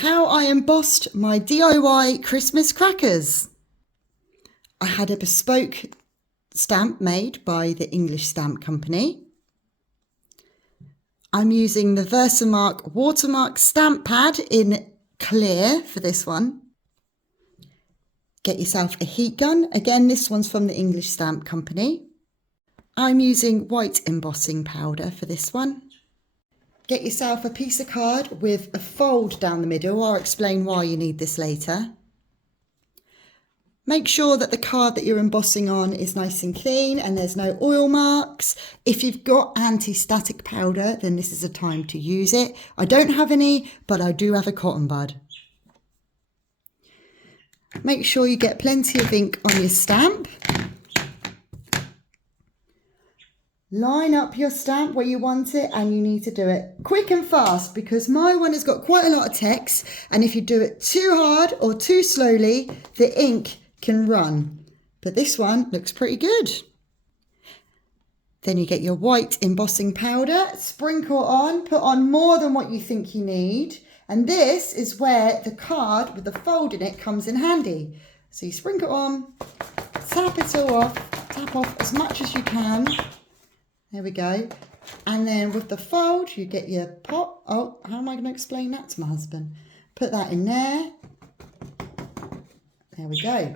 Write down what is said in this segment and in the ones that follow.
How I embossed my DIY Christmas crackers. I had a bespoke stamp made by the English Stamp Company. I'm using the Versamark watermark stamp pad in clear for this one. Get yourself a heat gun. Again, this one's from the English Stamp Company. I'm using white embossing powder for this one. Get yourself a piece of card with a fold down the middle. I'll explain why you need this later. Make sure that the card that you're embossing on is nice and clean and there's no oil marks. If you've got anti-static powder, then this is a time to use it. I don't have any, but I do have a cotton bud. Make sure you get plenty of ink on your stamp. Line up your stamp where you want it, and you need to do it quick and fast because my one has got quite a lot of text, and if you do it too hard or too slowly, the ink can run. But this one looks pretty good. Then you get your white embossing powder, sprinkle on, put on more than what you think you need. And this is where the card with the fold in it comes in handy. So you sprinkle on, tap it all off, tap off as much as you can. There we go. And then with the fold, you get your pot. Oh, how am I going to explain that to my husband? Put that in there. There we go.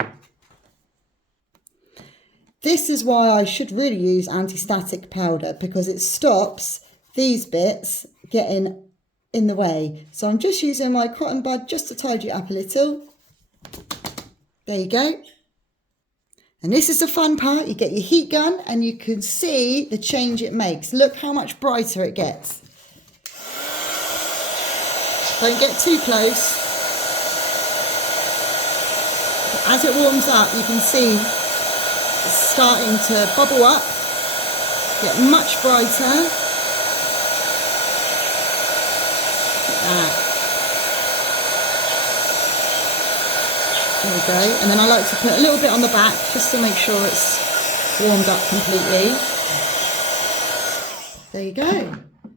This is why I should really use anti-static powder, because it stops these bits getting in the way. So I'm just using my cotton bud just to tidy it up a little. There you go. And this is the fun part. You get your heat gun and you can see the change it makes. Look how much brighter it gets. Don't get too close. But as it warms up, you can see it's starting to bubble up, get much brighter. Look at that. There we go. And then I like to put a little bit on the back just to make sure it's warmed up completely. There you go.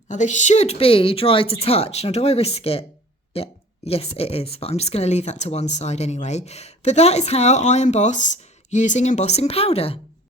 Now this should be dry to touch. Now do I risk it? Yeah, yes it is, but I'm just going to leave that to one side anyway. But that is how I emboss using embossing powder.